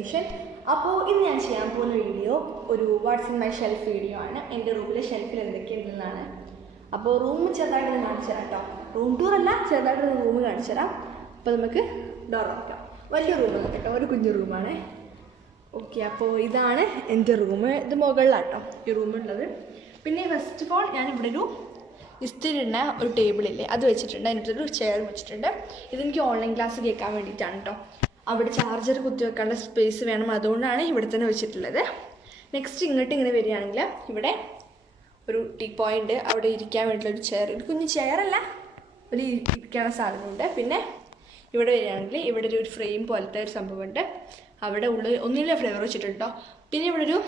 Creation. അപ്പോൾ ഇന്ന് ഞാൻ ചെയ്യാൻ പോകുന്ന വീഡിയോ ഒരു വാട്സ് ഇൻ മൈ ഷെൽഫ് വീഡിയോ ആണ്. എൻ്റെ റൂമിലെ ഷെൽഫിൽ എന്തൊക്കെയുണ്ടെന്നാണ്. അപ്പോൾ റൂം ചെറുതായിട്ട് കാണിച്ചു തരാം കേട്ടോ. റൂം ടൂർ അല്ല, ചെറുതായിട്ട് റൂം കാണിച്ചു തരാം. അപ്പോൾ നമുക്ക് ഡോർ നോക്കാം. വലിയ റൂമല്ല കേട്ടോ, ഒരു കുഞ്ഞു റൂമാണ്. ഓക്കെ, അപ്പോൾ ഇതാണ് എൻ്റെ റൂം. ഇത് മുകളിലാട്ടോ ഈ റൂമുള്ളത്. പിന്നെ ഫസ്റ്റ് ഓഫ് ഓൾ ഞാൻ ഇവിടെ ഒരു ഇസ്തിരിടുന്ന ഒരു ടേബിളില്ലേ അത് വെച്ചിട്ടുണ്ട്. അതിനൊരു ചെയർ വെച്ചിട്ടുണ്ട്. ഇതെനിക്ക് ഓൺലൈൻ ക്ലാസ് കേൾക്കാൻ വേണ്ടിയിട്ടാണ് കേട്ടോ. അവിടെ ചാർജർ കുത്തി വെക്കാനുള്ള സ്പേസ് വേണം, അതുകൊണ്ടാണ് ഇവിടെ തന്നെ വെച്ചിട്ടുള്ളത്. നെക്സ്റ്റ് ഇങ്ങോട്ട് ഇങ്ങനെ വരികയാണെങ്കിൽ ഇവിടെ ഒരു ടീ പോയിൻ്റ്, അവിടെ ഇരിക്കാൻ വേണ്ടിയിട്ടുള്ളൊരു ചെയർ, ഒരു കുഞ്ഞ് ചെയറല്ല, ഒരു ഇരിക്കാനുള്ള സാധനമുണ്ട്. പിന്നെ ഇവിടെ വരികയാണെങ്കിൽ ഇവിടെ ഒരു ഫ്രെയിം പോലത്തെ ഒരു സംഭവമുണ്ട്. അവിടെ ഉള്ളിൽ ഒന്നുമില്ല ഫ്ലേവർ വെച്ചിട്ടുണ്ട് കേട്ടോ. പിന്നെ ഇവിടെ ഒരു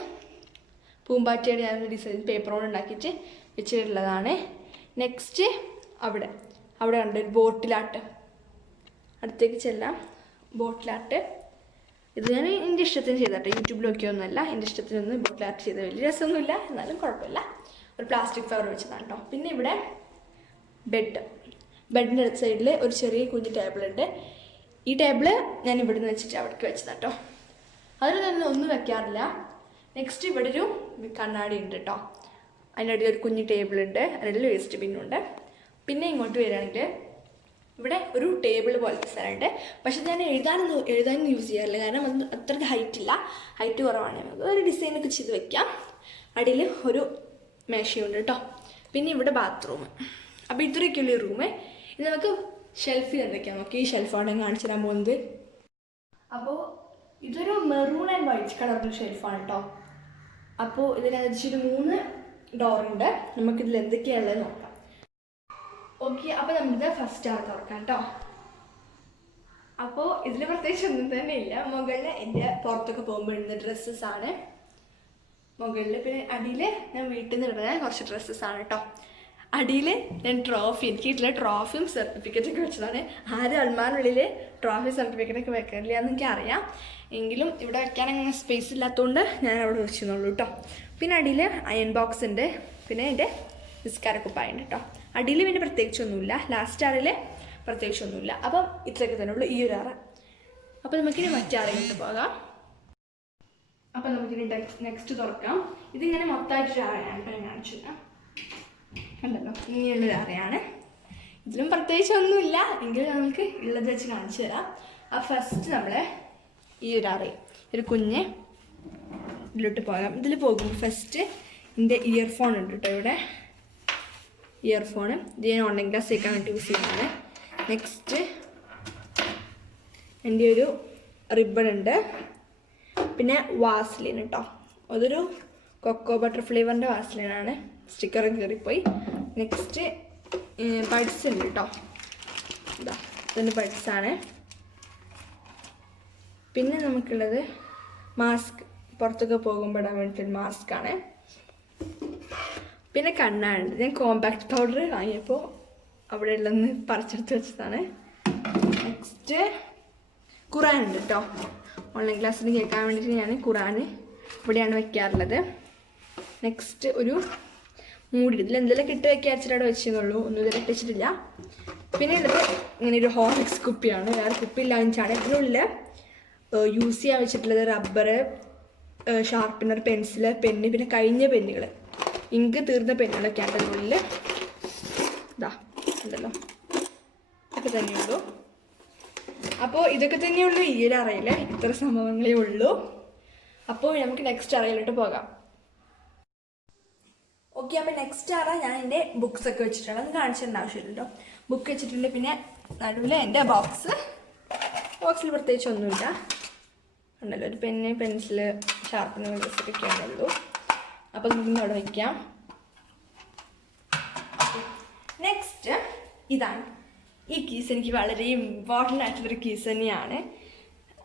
പൂമ്പാറ്റയുടെ ഞാൻ ഡിസൈൻ പേപ്പർ കൊണ്ട് ഉണ്ടാക്കിയിട്ട് വെച്ചിട്ടുള്ളതാണ്. നെക്സ്റ്റ് അവിടെ കണ്ട് ഒരു ബോട്ടിലാട്ട്, അടുത്തേക്ക് ചെല്ലാം. ബോട്ടിലാട്ട് ഇത് ഞാൻ എൻ്റെ ഇഷ്ടത്തിന് ചെയ്തോട്ടെ, യൂട്യൂബിൽ നോക്കിയൊന്നുമല്ല. എൻ്റെ ഇഷ്ടത്തിനൊന്നും ബോട്ടിലാട്ട് ചെയ്ത വലിയ രസമൊന്നുമില്ല, എന്നാലും കുഴപ്പമില്ല. ഒരു പ്ലാസ്റ്റിക് ഫ്ലവർ വെച്ചതാണ് കേട്ടോ. പിന്നെ ഇവിടെ ബെഡിൻ്റെ അടുത്ത സൈഡിൽ ഒരു ചെറിയ കുഞ്ഞ് ടേബിളുണ്ട്. ഈ ടേബിള് ഞാൻ ഇവിടെ നിന്ന് വെച്ചിട്ട് അവിടേക്ക് വെച്ചതാണ് കേട്ടോ. അതിൽ തന്നെ ഒന്നും വെക്കാറില്ല. നെക്സ്റ്റ് ഇവിടെ ഒരു കണ്ണാടി ഉണ്ട് കേട്ടോ. അതിൻ്റെ അടിയിൽ ഒരു കുഞ്ഞ് ടേബിളുണ്ട്, അതിൻ്റെ വേസ്റ്റ് ബിന്നുണ്ട്. പിന്നെ ഇങ്ങോട്ട് വരികയാണെങ്കിൽ ഇവിടെ ഒരു ടേബിൾ പോലത്തെ സ്ഥലമുണ്ട്. പക്ഷെ ഞാൻ എഴുതാനൊന്നും യൂസ് ചെയ്യാറില്ല, കാരണം അത് അത്രയ്ക്ക് ഹൈറ്റ് കുറവാണ്. നമുക്ക് ഒരു ഡിസൈനൊക്കെ ചെയ്ത് വെക്കാം. അടിയിൽ ഒരു മേശയുണ്ട് കേട്ടോ. പിന്നെ ഇവിടെ ബാത്റൂം. അപ്പോൾ ഇത്രയൊക്കെയുള്ള റൂം. ഇത് നമുക്ക് ഷെൽഫിൽ എന്തൊക്കെയാണ് നോക്കി. ഈ ഷെൽഫാണ് കാണിച്ചു തരാൻ പോകുന്നത്. അപ്പോൾ ഇതൊരു മെറൂൺ ആൻഡ് വൈറ്റ് കളറുള്ള ഷെൽഫാണ് കേട്ടോ. അപ്പോൾ ഇതിനകത്തൊരു 3 ഡോറുണ്ട്. നമുക്കിതിൽ എന്തൊക്കെയാണുള്ളത് നോക്കാം. ഓക്കെ, അപ്പോൾ നമുക്കിത് ഫസ്റ്റ് ആണ് തുറക്കാം കേട്ടോ. അപ്പോൾ ഇതിൽ പ്രത്യേകിച്ച് ഒന്നും തന്നെ ഇല്ല. മുകളിൽ എൻ്റെ പുറത്തൊക്കെ പോകുമ്പോൾ ഇടുന്ന ഡ്രസ്സസ്സാണ് മുകളിൽ. പിന്നെ അടിയിൽ ഞാൻ വീട്ടിൽ നിന്ന് ഇടുന്ന കുറച്ച് ഡ്രസ്സസ്സാണ് കേട്ടോ. അടിയിൽ ഞാൻ എനിക്ക് കിട്ടില്ല ട്രോഫിയും സർട്ടിഫിക്കറ്റൊക്കെ വെച്ചതാണ്. ആരും അൽമാറിനുള്ളിൽ ട്രോഫി സർട്ടിഫിക്കറ്റൊക്കെ വെക്കാറില്ല എന്ന് എനിക്കറിയാം. എങ്കിലും ഇവിടെ വെക്കാൻ അങ്ങനെ സ്പേസ് ഇല്ലാത്തതുകൊണ്ട് ഞാൻ അവിടെ വെച്ചെന്നുള്ളൂ കേട്ടോ. പിന്നെ അടിയിൽ അയൺ ബോക്സ് ഉണ്ട്. പിന്നെ എൻ്റെ നിസ്കാരക്കുപ്പായുണ്ട് കേട്ടോ. അടിയിൽ പിന്നെ പ്രത്യേകിച്ചൊന്നുമില്ല. ലാസ്റ്റ് അറയിൽ പ്രത്യേകിച്ചൊന്നുമില്ല. അപ്പം ഇത്രയൊക്കെ തന്നെ ഉള്ളൂ ഈ ഒരു അറ. അപ്പോൾ നമുക്കിനി മറ്റേ അറയിലോട്ട് പോകാം. അപ്പം നമുക്കിനി നെക്സ്റ്റ് തുറക്കാം. ഇതിങ്ങനെ മൊത്തമായിട്ടൊരു അറയാണ് കേട്ടോ. ഞാൻ കാണിച്ചു തരാം. ഉണ്ടല്ലോ, ഇങ്ങനെയുള്ളൊരു അറയാണ്. ഇതിലും പ്രത്യേകിച്ചൊന്നുമില്ല, എങ്കിലും നമുക്ക് ഉള്ളത് വെച്ച് കാണിച്ചു തരാം. ആ ഫസ്റ്റ് നമ്മൾ ഈ ഒരു അറയും ഒരു കുഞ്ഞ് ഇതിലോട്ട് പോകാം. ഇതിൽ പോകുമ്പോൾ ഫസ്റ്റ് എൻ്റെ ഇയർഫോൺ ഉണ്ട് കേട്ടോ. ഇവിടെ ഇയർഫോണ് ഇത് ഞാൻ ഓൺലൈൻ ക്ലാസ് കേൾക്കാൻ വേണ്ടി യൂസ് ചെയ്യുന്നതാണ്. നെക്സ്റ്റ് എൻ്റെ ഒരു റിബൺ ഉണ്ട്. പിന്നെ വാസ്ലിൻ കേട്ടോ. അതൊരു കൊക്കോ ബട്ടർ ഫ്ലേവറിൻ്റെ വാസ്ലിനാണ്. സ്റ്റിക്കറൊക്കെ കയറിപ്പോയി. നെക്സ്റ്റ് ബഡ്സ് ഉണ്ട് കേട്ടോ. ഇതാ ഇതിൻ്റെ ബഡ്സാണ്. പിന്നെ നമുക്കുള്ളത് മാസ്ക്, പുറത്തൊക്കെ പോകുമ്പോൾ ഇടാൻ വേണ്ടിയിട്ടൊരു മാസ്കാണ്. പിന്നെ കണ്ണാണ്ട്. ഞാൻ കോമ്പാക്ട് പൗഡർ വാങ്ങിയപ്പോൾ അവിടെ ഉള്ളതെന്ന് പറിച്ചെടുത്ത് വെച്ചതാണ്. നെക്സ്റ്റ് ഖുറാൻ ഉണ്ട് കേട്ടോ. ഓൺലൈൻ ക്ലാസ്സിന് കേൾക്കാൻ വേണ്ടിയിട്ട് ഞാൻ ഖുറാൻ ഇവിടെയാണ് വെക്കാറുള്ളത്. നെക്സ്റ്റ് ഒരു മൂടി, ഇതിൽ എന്തെല്ലാം ഇട്ട് വെക്കാൻ വെച്ചിട്ട് അവിടെ വെച്ചെന്നുള്ളൂ, ഒന്നും ഇതുവരെ ഇട്ടിച്ചിട്ടില്ല. പിന്നെ ഉള്ളത് ഇങ്ങനെ ഒരു ഹോർലിക്സ് കുപ്പിയാണ്. വേറെ കുപ്പിയില്ല വെച്ചാണ്. ഇതിനുള്ളിൽ യൂസ് ചെയ്യാൻ വെച്ചിട്ടുള്ളത് റബ്ബർ, ഷാർപ്പനർ, പെൻസില്, പെന്ന്, പിന്നെ കഴിഞ്ഞ പെന്നുകൾ, ഇങ്ക് തീർന്ന പെന്നുകളൊക്കെയാണ് ഇതിനുള്ളിൽ. ഇതാ ഉണ്ടല്ലോ, ഇതൊക്കെ തന്നെയുള്ളൂ. അപ്പോൾ ഇതൊക്കെ തന്നെയുള്ളൂ ഈ ഒരു അറയിൽ. ഇത്ര സംഭവങ്ങളേ ഉള്ളൂ. അപ്പോൾ നമുക്ക് നെക്സ്റ്റ് അറയിലോട്ട് പോകാം. ഓക്കെ, അപ്പോൾ നെക്സ്റ്റ് അറ ഞാൻ എൻ്റെ ബുക്സൊക്കെ വെച്ചിട്ടുണ്ട്. അത് കാണിച്ചു തരേണ്ട ആവശ്യമില്ലല്ലോ. ബുക്ക് വെച്ചിട്ടുണ്ട്. പിന്നെ നടുവിൽ എൻ്റെ ബോക്സിൽ പ്രത്യേകിച്ച് ഒന്നുമില്ല. ഉണ്ടല്ലോ ഒരു പെന്ന്, പെൻസില്, ഷാർപ്പനർ, ഒക്കെ ഉള്ളൂ. അപ്പോൾ നമുക്ക് അവിടെ വയ്ക്കാം. നെക്സ്റ്റ് ഇതാണ്. ഈ കീസ് എനിക്ക് വളരെ ഇമ്പോർട്ടൻ്റ് ആയിട്ടുള്ളൊരു കീസ് തന്നെയാണ്.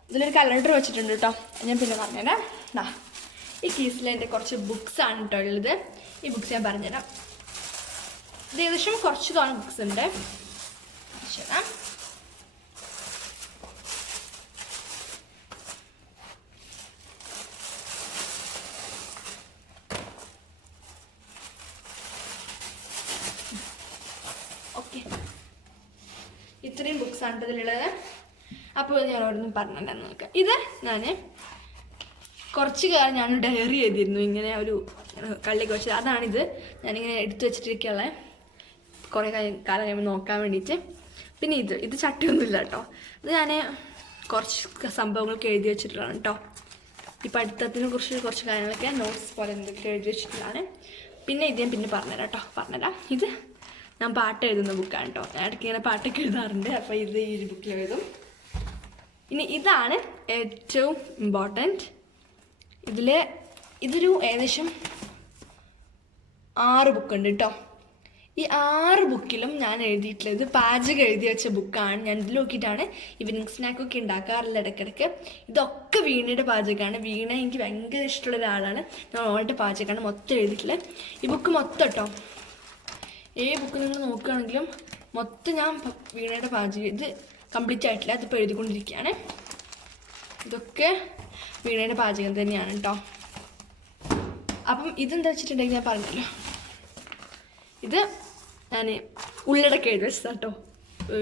ഇതിലൊരു കലണ്ടർ വെച്ചിട്ടുണ്ട് കേട്ടോ. ഞാൻ പിന്നെ പറഞ്ഞുതരാം. ഈ കീസിൽ എൻ്റെ കുറച്ച് ബുക്സാണ് കേട്ടോ ഉള്ളത്. ഈ ബുക്സ് ഞാൻ പറഞ്ഞുതരാം. ഇത് ഏകദേശം കുറച്ച് തോന്നെ ബുക്സ് ഉണ്ട്. ശരി, ഓക്കെ, ഇത്രയും ബുക്സാണ് ഇതിലുള്ളത്. അപ്പോൾ ഞാൻ അവിടെ നിന്ന് പറഞ്ഞിട്ടുണ്ടെന്ന് നോക്കാം. ഇത് ഞാൻ കുറച്ച് കാലം ഞാൻ ഡയറി എഴുതിയിരുന്നു, ഇങ്ങനെ ഒരു കള്ളിയൊക്കെ വെച്ചത്. അതാണിത്, ഞാനിങ്ങനെ എടുത്തു വെച്ചിട്ടിരിക്കുകയുള്ള കുറേ കാലം കഴിയുമ്പോൾ നോക്കാൻ വേണ്ടിയിട്ട്. പിന്നെ ഇത് ചട്ടിയൊന്നുമില്ല കേട്ടോ, ഇത് ഞാൻ കുറച്ച് സംഭവങ്ങളൊക്കെ എഴുതി വെച്ചിട്ടുള്ളതാണ് കേട്ടോ. ഈ പഠിത്തത്തിനെ കുറിച്ച് കുറച്ച് കാര്യങ്ങളൊക്കെ നോട്ട്സ് പോലെ എന്തൊക്കെ എഴുതി വെച്ചിട്ടുള്ളതാണ്. പിന്നെ ഇത് ഞാൻ പിന്നെ പറഞ്ഞുതരാം. ഇത് ഞാൻ പാട്ട് എഴുതുന്ന ബുക്കാണ് കേട്ടോ. ഞാൻ ഇടയ്ക്ക് ഇങ്ങനെ പാട്ടൊക്കെ എഴുതാറുണ്ട്, അപ്പോൾ ഇത് ഈ ഒരു ബുക്കിൽ എഴുതും. ഇനി ഇതാണ് ഏറ്റവും ഇമ്പോർട്ടൻറ്റ്. ഇതൊരു ഏകദേശം 6 ബുക്കുണ്ട് കേട്ടോ. ഈ 6 ബുക്കിലും ഞാൻ എഴുതിയിട്ടുള്ളത് പാചകം എഴുതി വെച്ച ബുക്കാണ്. ഞാൻ ഇതിൽ നോക്കിയിട്ടാണ് ഈവനിങ് സ്നാക്കൊക്കെ ഉണ്ടാക്കാറില്ല ഇടയ്ക്കിടയ്ക്ക്. ഇതൊക്കെ വീണയുടെ പാചകമാണ്. വീണ എനിക്ക് ഭയങ്കര ഇഷ്ടമുള്ള ഒരാളാണ്. ഞാൻ ഓളുടെ പാചകമാണ് മൊത്തം എഴുതിയിട്ടുള്ളത്. ഈ ബുക്ക് മൊത്തം കേട്ടോ, ബുക്ക് നിങ്ങൾ നോക്കുകയാണെങ്കിലും മൊത്തം ഞാൻ വീണയുടെ പാചകം ഇത് കംപ്ലീറ്റ് ആയിട്ടില്ല, അതിപ്പോൾ എഴുതിക്കൊണ്ടിരിക്കുകയാണ്. ഇതൊക്കെ വീണയുടെ പാചകം തന്നെയാണ് കേട്ടോ. അപ്പം ഇതെന്താ വെച്ചിട്ടുണ്ടെങ്കിൽ ഞാൻ പറഞ്ഞല്ലോ, ഇത് ഞാൻ ഉള്ളടക്കം എഴുതി വെച്ചതാണ് കേട്ടോ.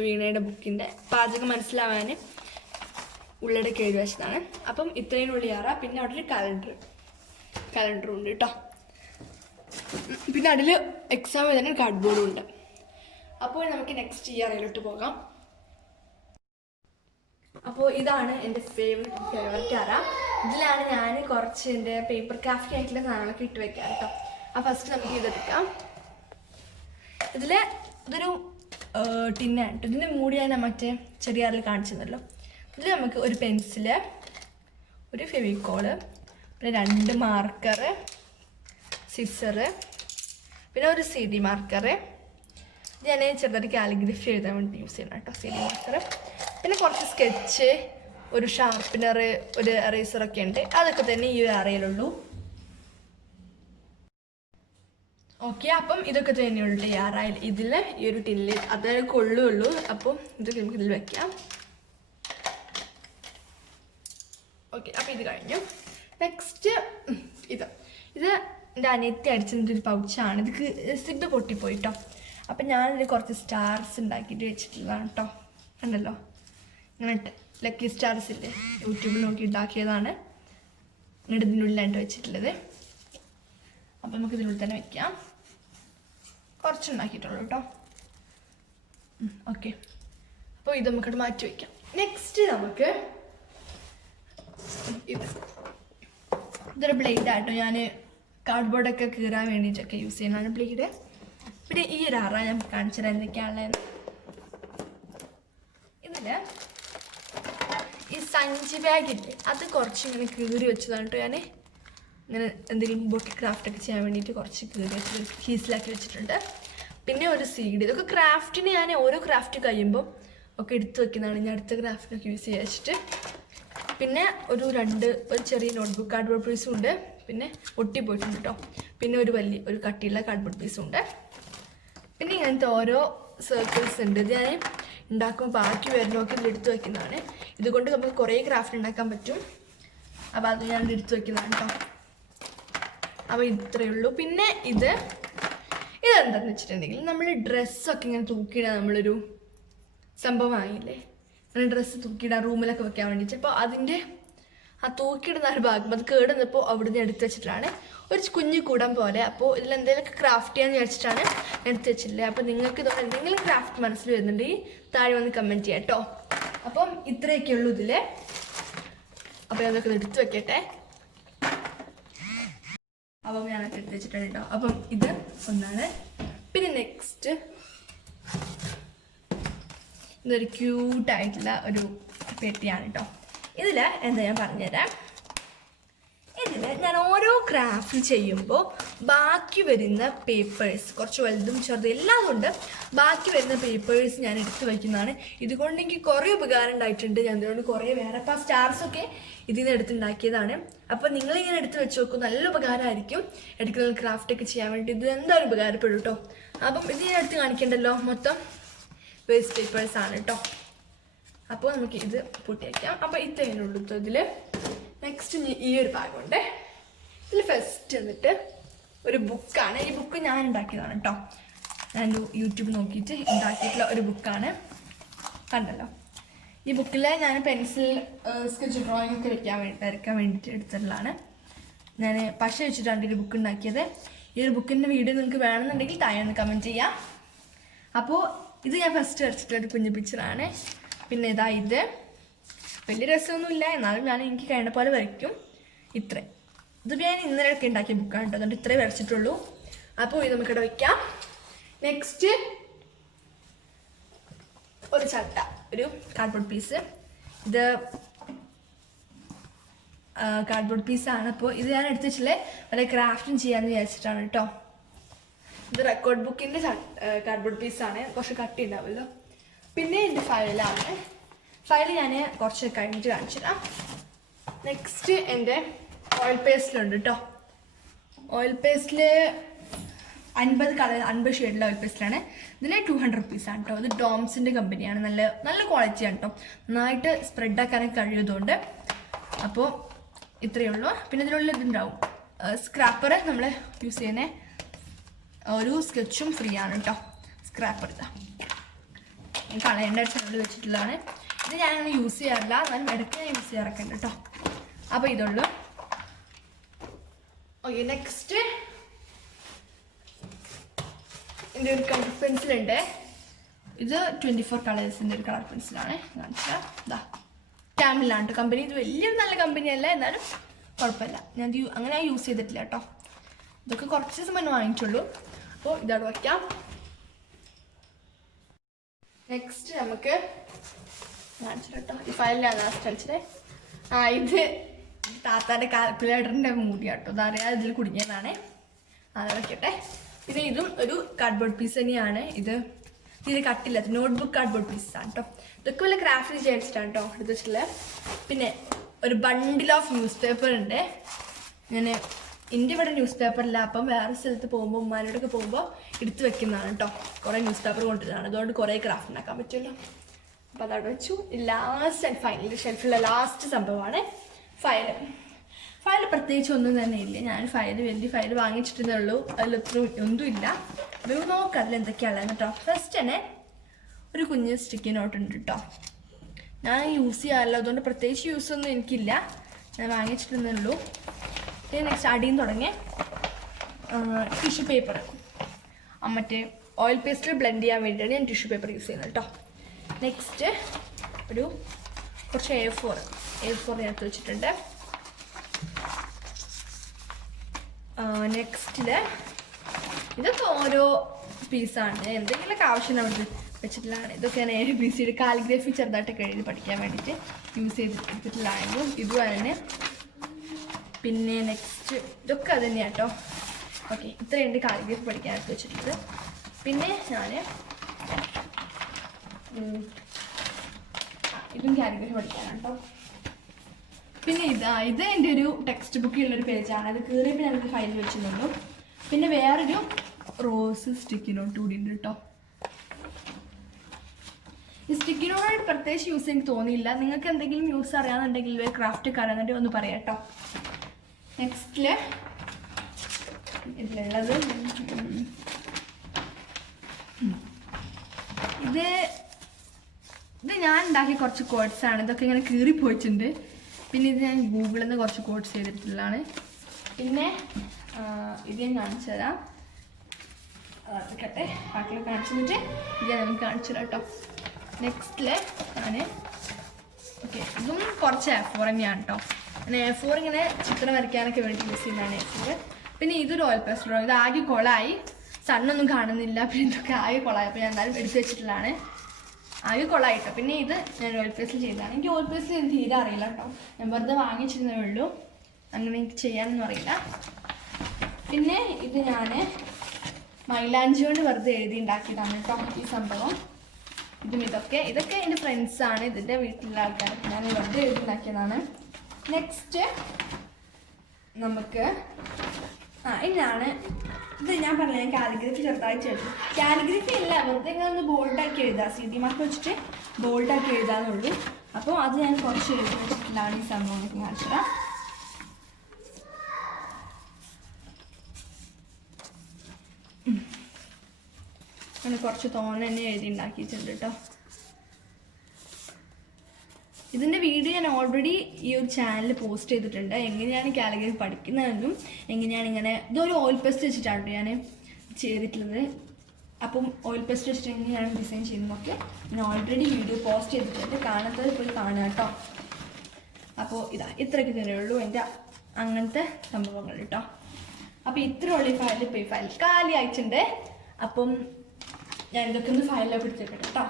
വീണയുടെ ബുക്കിൻ്റെ പാചകം മനസ്സിലാവാൻ ഉള്ളടക്കം എഴുതി വെച്ചതാണ്. അപ്പം ഇത്രയും ഉള്ളിയാറ. പിന്നെ അവിടെ ഒരു കലണ്ടറും ഉണ്ട് കേട്ടോ. പിന്നെ അതിൽ എക്സാം എഴുതാൻ കാർഡ് ബോർഡും ഉണ്ട്. അപ്പോൾ നമുക്ക് നെക്സ്റ്റ് ഇയറിലോട്ട് പോകാം. അപ്പോൾ ഇതാണ് എൻ്റെ ഫേവററ്റ് അറ. ഇതിലാണ് ഞാൻ കുറച്ച് എൻ്റെ പേപ്പർ ക്രാഫ്റ്റ് ആയിട്ടുള്ള സാധനങ്ങളൊക്കെ ഇട്ട് വെക്കാം കേട്ടോ. അപ്പോൾ ഫസ്റ്റ് നമുക്ക് ഇതെടുക്കാം. ഇതൊരു ടിന്നാണ് കേട്ടോ. ഇതിൻ്റെ മൂടി ഞാൻ മറ്റേ ചെറിയാറിൽ കാണിച്ചിരുന്നല്ലോ. ഇതിൽ നമുക്ക് ഒരു പെൻസില്, ഒരു ഫെവിക്കോള്, പിന്നെ 2 മാർക്കറ്, സിസറ്, പിന്നെ ഒരു CD മാർക്കറ്. ഇത് ഞാൻ ചെറുതായിട്ട് കാലിഗ്രഫി എഴുതാൻ വേണ്ടി യൂസ് ചെയ്യണം കേട്ടോ, CD മാർക്കറ്. പിന്നെ കുറച്ച് സ്കെച്ച്, ഒരു ഷാർപ്പനർ, ഒരു എറേസറൊക്കെ ഉണ്ട്. അതൊക്കെ തന്നെ ഈ ഒരു അറയിലുള്ളൂ. ഓക്കെ, അപ്പം ഇതൊക്കെ തന്നെയുള്ളൂ ഈ അറയിൽ. ഇതിൽ ഈ ഒരു ടിന്നിൽ അതൊക്കെ കൊള്ളുള്ളൂ. അപ്പം ഇതൊക്കെ നമുക്ക് ഇതിൽ വെക്കാം. ഓക്കെ, അപ്പം ഇത് കഴിഞ്ഞു. നെക്സ്റ്റ് ഇത് എൻ്റെ അനിയത്തി അടിച്ചൊരു പൗച്ചാണ്. ഇത് സിബ് പൊട്ടിപ്പോയിട്ടോ. അപ്പം ഞാനിതിൽ കുറച്ച് സ്റ്റാർസ് ഉണ്ടാക്കിയിട്ട് വെച്ചിട്ടുള്ളതാണ് കേട്ടോ. കണ്ടല്ലോ, ഇങ്ങനെ ലക്കി സ്റ്റാർസ് ഇല്ലേ, യൂട്യൂബിൽ നോക്കി ഉണ്ടാക്കിയതാണ്. എന്നിട്ട് ഇതിനുള്ളിലായിട്ട് വെച്ചിട്ടുള്ളത്. അപ്പം നമുക്ക് ഇതിനുള്ളിൽ തന്നെ വെക്കാം. കുറച്ചുണ്ടാക്കിയിട്ടുള്ളൂ കേട്ടോ. ഓക്കെ, അപ്പോൾ ഇത് നമുക്കിട്ട് മാറ്റി വയ്ക്കാം. നെക്സ്റ്റ് നമുക്ക് ഇതൊരു ബ്ലേഡാട്ടോ. ഞാൻ കാർഡ്ബോർഡൊക്കെ കീറാൻ വേണ്ടിയിട്ടൊക്കെ യൂസ് ചെയ്യുന്നതാണ് ബ്ലേഡ്. പിന്നെ ഈ ഒരു അറ ഞാൻ കാണിച്ചു തരാം എന്തൊക്കെയാണുള്ളത്. ഇതിൽ ഈ സഞ്ചി ബാഗില്ലേ, അത് കുറച്ച് ഇങ്ങനെ കീറി വെച്ചതാണ് കേട്ടോ. ഞാൻ ഇങ്ങനെ എന്തെങ്കിലും ബോട്ടി ക്രാഫ്റ്റൊക്കെ ചെയ്യാൻ വേണ്ടിയിട്ട് കുറച്ച് കീറി വെച്ചിട്ട് കീസിലാക്കി വെച്ചിട്ടുണ്ട്. പിന്നെ ഒരു CD. ഇതൊക്കെ ക്രാഫ്റ്റിന് ഞാൻ ഓരോ ക്രാഫ്റ്റ് കഴിയുമ്പോൾ ഒക്കെ എടുത്ത് വെക്കുന്നതാണ്. ഞാൻ അടുത്ത ക്രാഫ്റ്റിനൊക്കെ യൂസ് ചെയ്യാൻ വെച്ചിട്ട്. പിന്നെ ഒരു ചെറിയ നോട്ട്ബുക്ക് കാർഡ്ബോർഡ് പീസും ഉണ്ട്. പിന്നെ ഒട്ടിപ്പോയിട്ടുണ്ട് കേട്ടോ. പിന്നെ ഒരു കട്ടിയുള്ള കാർഡ്ബോർഡ് പീസും ഉണ്ട്. പിന്നെ ഇങ്ങനത്തെ ഓരോ സർക്കിൾസ് ഉണ്ട്. ഇത് ഞാൻ ഉണ്ടാക്കുമ്പോൾ ബാക്കി വരുന്നതൊക്കെ ഇതിലെടുത്ത് വയ്ക്കുന്നതാണ്. ഇതുകൊണ്ട് നമുക്ക് കുറേ ക്രാഫ്റ്റ് ഉണ്ടാക്കാൻ പറ്റും. അപ്പോൾ അത് ഞാൻ എടുത്ത് വയ്ക്കുന്നതാണ് കേട്ടോ. അപ്പോൾ ഇത്രയേ ഉള്ളൂ. പിന്നെ ഇതെന്താണെന്ന് വെച്ചിട്ടുണ്ടെങ്കിൽ നമ്മൾ ഡ്രസ്സൊക്കെ ഇങ്ങനെ തൂക്കിയിടാൻ നമ്മളൊരു സംഭവമായില്ലേ, അങ്ങനെ ഡ്രസ്സ് തൂക്കിയിടാൻ റൂമിലൊക്കെ വെക്കാൻ വേണ്ടിയിട്ട്. അപ്പോൾ അതിൻ്റെ ആ തൂക്കിയിടുന്ന ഒരു ഭാഗം അത് കേടുന്നപ്പോൾ അവിടുന്ന് എടുത്ത് വെച്ചിട്ടാണ്. ഒരു കുഞ്ഞു കൂടം പോലെ. അപ്പോൾ ഇതിലെന്തെങ്കിലുമൊക്കെ ക്രാഫ്റ്റ് ചെയ്യാന്ന് വിചാരിച്ചിട്ടാണ് എടുത്ത് വെച്ചില്ലേ. അപ്പോൾ നിങ്ങൾക്ക് ഇതുകൊണ്ട് എന്തെങ്കിലും ക്രാഫ്റ്റ് മനസ്സിൽ വരുന്നുണ്ടെങ്കിൽ താഴെ വന്ന് കമൻറ്റ് ചെയ്യാം കേട്ടോ. അപ്പം ഇത്രയൊക്കെ ഉള്ളൂ ഇതിൽ. അപ്പോൾ അതൊക്കെ എടുത്ത് വെക്കട്ടെ. അപ്പം ഞാനൊക്കെ എടുത്ത് വെച്ചിട്ടുണ്ട് കേട്ടോ. അപ്പം ഇത് ഒന്നാണ്. പിന്നെ നെക്സ്റ്റ് ഇതൊരു ക്യൂട്ടായിട്ടുള്ള ഒരു പെട്ടിയാണ് കേട്ടോ. ഇതിൽ എന്താ ഞാൻ പറഞ്ഞുതരാം. ഇതിൽ ഞാൻ ഓരോ ക്രാഫ്റ്റ് ചെയ്യുമ്പോൾ ബാക്കി വരുന്ന പേപ്പേഴ്സ്, കുറച്ച് വലുതും ചെറുതും എല്ലാം കൊണ്ട് ബാക്കി വരുന്ന പേപ്പേഴ്സ് ഞാൻ എടുത്ത് വയ്ക്കുന്നതാണ്. ഇതുകൊണ്ട് എനിക്ക് കുറേ ഉപകാരം ഉണ്ടായിട്ടുണ്ട്. ഞാൻ അതുകൊണ്ട് കുറേ വേറെ ഇപ്പോൾ സ്റ്റാർസൊക്കെ ഇതിൽ നിന്ന് എടുത്തുണ്ടാക്കിയതാണ്. അപ്പോൾ നിങ്ങളിങ്ങനെ എടുത്ത് വെച്ച് നോക്കും, നല്ല ഉപകാരമായിരിക്കും എടുക്കുന്ന ക്രാഫ്റ്റൊക്കെ ചെയ്യാൻ വേണ്ടി. ഇത് എന്തായാലും ഉപകാരപ്പെടും കേട്ടോ. അപ്പം ഇത് ഞാൻ എടുത്ത് കാണിക്കണ്ടല്ലോ, മൊത്തം വേസ്റ്റ് പേപ്പേഴ്സാണ് കേട്ടോ. അപ്പോൾ നമുക്ക് ഇത് പൂട്ടി വയ്ക്കാം. അപ്പോൾ ഇത്രയും ഉള്ളൂ ഇതിൽ. നെക്സ്റ്റ് ഈ ഒരു ഭാഗമുണ്ട്. ഇതിൽ ഫസ്റ്റ് എന്നിട്ട് ഒരു ബുക്കാണ്. ഈ ബുക്ക് ഞാൻ ഉണ്ടാക്കിയതാണ് കേട്ടോ. ഞാൻ യൂട്യൂബ് നോക്കിയിട്ട് ഉണ്ടാക്കിയിട്ടുള്ള ഒരു ബുക്കാണ്. കണ്ടല്ലോ, ഈ ബുക്കിൽ ഞാൻ പെൻസിൽ സ്കെച്ച് ഡ്രോയിങ് ഒക്കെ വരയ്ക്കാൻ വേണ്ടിയിട്ട് എടുത്തിട്ടുള്ളതാണ്. ഞാൻ പശ വെച്ചിട്ടാണ് ഈ ബുക്ക് ഉണ്ടാക്കിയത്. ഈ ഒരു ബുക്കിൻ്റെ വീഡിയോ നിങ്ങൾക്ക് വേണമെന്നുണ്ടെങ്കിൽ താഴെ ഒന്ന് കമൻറ്റ് ചെയ്യാം. അപ്പോൾ ഇത് ഞാൻ ഫസ്റ്റ് വരച്ചിട്ടുള്ളൊരു കുഞ്ഞു പിക്ചറാണ്. പിന്നെ ഇതാ ഇത് വലിയ രസമൊന്നുമില്ല, എന്നാലും ഞാൻ എനിക്ക് കഴിയുന്ന പോലെ വരയ്ക്കും. ഇത് ഞാൻ ഇന്നലെയൊക്കെ ഉണ്ടാക്കിയ ബുക്കാണ് കേട്ടോ, അതുകൊണ്ട് ഇത്രേ വരച്ചിട്ടുള്ളൂ. അപ്പോൾ ഇത് നമുക്കിവിടെ വയ്ക്കാം. നെക്സ്റ്റ് ഒരു ചട്ട, ഒരു കാർഡ്ബോർഡ് പീസ്. ഇത് കാർഡ്ബോർഡ് പീസാണ്. അപ്പോൾ ഇത് ഞാൻ എടുത്ത് വെച്ചില്ലേ വല്ല ക്രാഫ്റ്റും ചെയ്യാമെന്ന് വിചാരിച്ചിട്ടാണ് കേട്ടോ. ഇത് റെക്കോർഡ് ബുക്കിൻ്റെ കാർഡ്ബോർഡ് പീസാണ്, കുറച്ച് കട്ടി ഉണ്ടാവുമല്ലോ. പിന്നെ എൻ്റെ ഫയലാണ്. ഫയൽ ഞാൻ കുറച്ച് കഴിഞ്ഞിട്ട് കാണിച്ചു തരാം. നെക്സ്റ്റ് എൻ്റെ ഓയിൽ പേസ്റ്റിലുണ്ട് കേട്ടോ. ഓയിൽ പേസ്റ്റിൽ 50 കളർ 50 ഷെയ്ഡിലെ ഓയിൽ പേസ്റ്റിലാണ്. ഇതിന് 200 റുപ്പീസാണ് കേട്ടോ. ഇത് ഡോംസിൻ്റെ കമ്പനിയാണ്. നല്ല ക്വാളിറ്റിയാണ് കേട്ടോ. നന്നായിട്ട് സ്പ്രെഡാക്കാനൊക്കെ കഴിയുന്നതുകൊണ്ട്. അപ്പോൾ ഇത്രയേ ഉള്ളൂ. പിന്നെ ഇതിനുള്ള ഇതുണ്ടാവും സ്ക്രാപ്പർ. നമ്മൾ യൂസ് ചെയ്യുന്ന ഒരു സ്കെച്ചും ഫ്രീ ആണ് കേട്ടോ. സ്ക്രാപ്പർ ഇതാ കളയേണ്ട ചുവട് വെച്ചിട്ടുള്ളതാണ്. ഇത് ഞാനങ്ങനെ യൂസ് ചെയ്യാറില്ല, എന്നാലും ഇടയ്ക്ക് ഞാൻ യൂസ് ചെയ്യാറൊക്കെ ഉണ്ട് കേട്ടോ. അപ്പോൾ ഇതുള്ളൂ. ഓക്കെ, നെക്സ്റ്റ് എൻ്റെ ഒരു കളർ പെൻസിലുണ്ട്. ഇത് 24 കളേഴ്സിൻ്റെ ഒരു കളർ പെൻസിലാണ്. കാണിച്ചാൽ ഇതാ ക്യാമിലാണ് കേട്ടോ കമ്പനി. ഇത് വലിയൊരു നല്ല കമ്പനിയല്ല, എന്നാലും കുഴപ്പമില്ല. ഞാൻ അങ്ങനെ യൂസ് ചെയ്തിട്ടില്ല കേട്ടോ. ഇതൊക്കെ കുറച്ച് ദിവസം മുന്നേ വാങ്ങിച്ചുള്ളൂ. അപ്പോൾ ഇതവിടെ വയ്ക്കാം. നെക്സ്റ്റ് നമുക്ക് കാണിച്ചു കേട്ടോ. ഈ ഫയലിലാണ് ലാസ്റ്റ് കളിച്ചത്. ഇത് താത്താൻ്റെ കാൽക്കുലേറ്ററിൻ്റെ മൂടി കേട്ടോ. അതറിയാതെ ഇതിൽ കുടുങ്ങിയതാണ്. അത് വയ്ക്കട്ടെ. പിന്നെ ഇതും ഒരു കാർഡ്ബോർഡ് പീസ് തന്നെയാണ്. ഇത് തീരെ കട്ടില്ല, നോട്ട്ബുക്ക് കാർഡ്ബോർഡ് പീസാണ് കേട്ടോ. ഇതൊക്കെ വല്ല ക്രാഫ്റ്റ് വിചാരിച്ചിട്ടാണ് കേട്ടോ എടുത്ത് വെച്ചിട്ടുള്ളത്. പിന്നെ ഒരു ബണ്ടിൽ ഓഫ് ന്യൂസ് പേപ്പർ ഉണ്ട്. ഞാൻ എൻ്റെ ഇവിടെ ന്യൂസ് പേപ്പറില്ല, അപ്പം വേറെ സ്ഥലത്ത് പോകുമ്പോൾ ഉമ്മാനോടൊക്കെ പോകുമ്പോൾ എടുത്ത് വെക്കുന്നതാണ് കേട്ടോ. കുറേ ന്യൂസ് പേപ്പർ കൊണ്ടിട്ടാണ്, അതുകൊണ്ട് കുറേ ക്രാഫ്റ്റ് ഉണ്ടാക്കാൻ പറ്റുമല്ലോ. അപ്പോൾ അതവിടെ വെച്ചു. ലാസ്റ്റ് ആൻഡ് ഫൈനൽ ഷെൽഫിലെ ലാസ്റ്റ് സംഭവമാണ് ഫയൽ. ഫയൽ പ്രത്യേകിച്ച് ഒന്നും തന്നെ ഇല്ല. ഞാൻ വലിയ ഫയൽ വാങ്ങിച്ചിട്ടേ ഉള്ളൂ. അതിലൊന്നും ഒന്നുമില്ല. ഇത് നോക്കാം അതിൽ എന്തൊക്കെയാണ് കേട്ടോ. ഫസ്റ്റ് തന്നെ ഒരു കുഞ്ഞ് സ്റ്റിക്കി നോട്ട് ഉണ്ട് കേട്ടോ. ഞാൻ യൂസ് ചെയ്യാറില്ല, അതുകൊണ്ട് പ്രത്യേകിച്ച് യൂസൊന്നും എനിക്കില്ല. ഞാൻ വാങ്ങിച്ചിട്ടേ ഉള്ളൂ. പിന്നെ നെക്സ്റ്റ് അടിയിൽ നിന്ന് തുടങ്ങി ടിഷ്യൂ പേപ്പർ. മറ്റേ ഓയിൽ പേസ്റ്റിൽ ബ്ലെൻഡ് ചെയ്യാൻ വേണ്ടിയിട്ടാണ് ഞാൻ ടിഷ്യൂ പേപ്പർ യൂസ് ചെയ്യുന്നത് കേട്ടോ. നെക്സ്റ്റ് കുറച്ച് A4 എടുത്ത് വെച്ചിട്ടുണ്ട്. നെക്സ്റ്റിൽ ഇതൊക്കെ ഓരോ പീസാണ്, എന്തെങ്കിലുമൊക്കെ ആവശ്യം നമ്മൾ വെച്ചിട്ടുള്ളതാണ്. ഇതൊക്കെ ഞാൻ ABCD കാലിഗ്രഫി ചെറുതായിട്ടൊക്കെ എഴുതി പഠിക്കാൻ വേണ്ടിയിട്ട് യൂസ് ചെയ്തിട്ടുള്ളതായിരുന്നു. ഇതും തന്നെ. പിന്നെ നെക്സ്റ്റ് ഇതൊക്കെ അത് തന്നെയാണ് കേട്ടോ. ഓക്കെ, ഇത്രയുണ്ട് കാലിഗ്രഫി പഠിക്കാൻ എടുത്ത് വെച്ചിട്ടുള്ളത്. പിന്നെ ഞാൻ ഇതും കാലിഗ്രഫി പഠിക്കാനാണ് കേട്ടോ. പിന്നെ ഇത് എൻ്റെ ഒരു ടെക്സ്റ്റ് ബുക്കിലുള്ളൊരു പേജാണ്. അത് കയറിയപ്പോൾ ഞാനൊരു ഫയൽ വെച്ചിട്ടുള്ളൂ. പിന്നെ വേറൊരു റോസ് സ്റ്റിക്കി നോട്ട് കൂടി ഉണ്ട് കേട്ടോ. ഈ സ്റ്റിക്കി നോട്ടായിട്ട് പ്രത്യേകിച്ച് യൂസ് എനിക്ക് തോന്നിയില്ല. നിങ്ങൾക്ക് എന്തെങ്കിലും യൂസ് അറിയാമെന്നുണ്ടെങ്കിൽ ക്രാഫ്റ്റ് ഒക്കെ അറിയാമെന്നുണ്ടെങ്കിൽ ഒന്ന് പറയാം കേട്ടോ. നെക്സ്റ്റിൽ ഇതിലുള്ളത് ഇത് ഞാൻ ഉണ്ടാക്കിയ കുറച്ച് കോഡ്സാണ്. ഇതൊക്കെ ഇങ്ങനെ കീറിപ്പോയിട്ടുണ്ട്. പിന്നെ ഇത് ഞാൻ ഗൂഗിളിൽ നിന്ന് കുറച്ച് കോഡ്സ് ചെയ്തിട്ടുള്ളതാണ്. പിന്നെ ഇത് ഞാൻ കാണിച്ചു തരാം. അതൊക്കെ ബാക്കിയൊക്കെ കാണിച്ചു തന്നിട്ട് ഇത് ഞാൻ നമുക്ക് കാണിച്ചു തരാം കേട്ടോ. നെക്സ്റ്റിൽ ഞാൻ ഇതും കുറച്ച് A4 തന്നെയാണ് കേട്ടോ. ഞാൻ A4 ഇങ്ങനെ ചിത്രം വരയ്ക്കാനൊക്കെ വേണ്ടി യൂസ് ചെയ്യുന്നതാണ് A4. പിന്നെ ഇതൊരു ഓയിൽ പേസ്റ്റർ. ഇത് ആകെ കുളമായി, സണ്ണൊന്നും കാണുന്നില്ല. പിന്നെ ഇതൊക്കെ ആകെ കുളമായി. അപ്പോൾ ഞാൻ എന്തായാലും എടുത്ത് വെച്ചിട്ടുള്ളതാണ്. ആകെ കൊള്ളായിട്ടോ. പിന്നെ ഇത് ഞാൻ ഓയിൽ പേസ്റ്റിൽ ചെയ്തതാണ്. എനിക്ക് ഓയിൽ പേസ്റ്റിൽ തീരെ അറിയില്ല കേട്ടോ. ഞാൻ വെറുതെ വാങ്ങിച്ചിരുന്നേ ഉള്ളൂ, അങ്ങനെ എനിക്ക് ചെയ്യാനൊന്നും അറിയില്ല. പിന്നെ ഇത് ഞാൻ മൈലാഞ്ചി കൊണ്ട് വെറുതെ എഴുതി ഉണ്ടാക്കിയതാണ് കേട്ടോ ഈ സംഭവം. ഇതൊക്കെ എൻ്റെ ഫ്രണ്ട്സാണ്, ഇതിൻ്റെ വീട്ടിലുള്ള ആൾക്കാരൊക്കെ ഞാൻ വെറുതെ എഴുതി ഉണ്ടാക്കിയതാണ്. നെക്സ്റ്റ് നമുക്ക് ഇത് ഞാൻ പറഞ്ഞില്ല, ഞാൻ കാലിഗ്രഫി ചെറുതായിട്ട് എഴുതും. കാലിഗ്രഫി അല്ല, വെറുതെ ഇങ്ങനെ ഒന്ന് ബോൾഡാക്കി എഴുതാം. CD മാർക്ക് വെച്ചിട്ട് ബോൾഡാക്കി എഴുതാന്നുള്ളൂ. അപ്പോൾ അത് ഞാൻ കുറച്ച് എഴുതി വെച്ചിട്ടുള്ളതാണ് ഈ സംഭവം. എനിക്ക് കാണിച്ചു തരാം. അങ്ങനെ കുറച്ച് തോന്നെ തന്നെ എഴുതി ഉണ്ടാക്കിയിട്ടുണ്ട് കേട്ടോ. ഇതിൻ്റെ വീഡിയോ ഞാൻ ഓൾറെഡി ഈ ഒരു ചാനലിൽ പോസ്റ്റ് ചെയ്തിട്ടുണ്ട്. എങ്ങനെയാണ് കാലിഗ്രഫി പഠിക്കുന്നതെന്നും എങ്ങനെയാണ് ഇങ്ങനെ ഇതൊരു ഓയിൽ പേസ്റ്റ് വെച്ചിട്ടാണ് ഞാൻ ചെയ്തിട്ടുള്ളത്. അപ്പം ഓയിൽ പേസ്റ്റ് വെച്ചിട്ട് എങ്ങനെയാണ് ഡിസൈൻ ചെയ്യുന്നതൊക്കെ ഞാൻ ഓൾറെഡി വീഡിയോ പോസ്റ്റ് ചെയ്തിട്ടുണ്ട്. കാണാത്തത് പോയി കാണുക കേട്ടോ. അപ്പോൾ ഇത്രയൊക്കെ തന്നെയുള്ളൂ എൻ്റെ അങ്ങനത്തെ സംഭവങ്ങൾ കേട്ടോ. അപ്പോൾ ഇത്രയുള്ള ഈ ഫയൽ കാലി ആയിട്ടുണ്ട്. അപ്പം ഞാൻ ഇതൊക്കെ ഒന്ന് ഫയലിലൊക്കെ എടുത്തിട്ട് കേട്ടോ.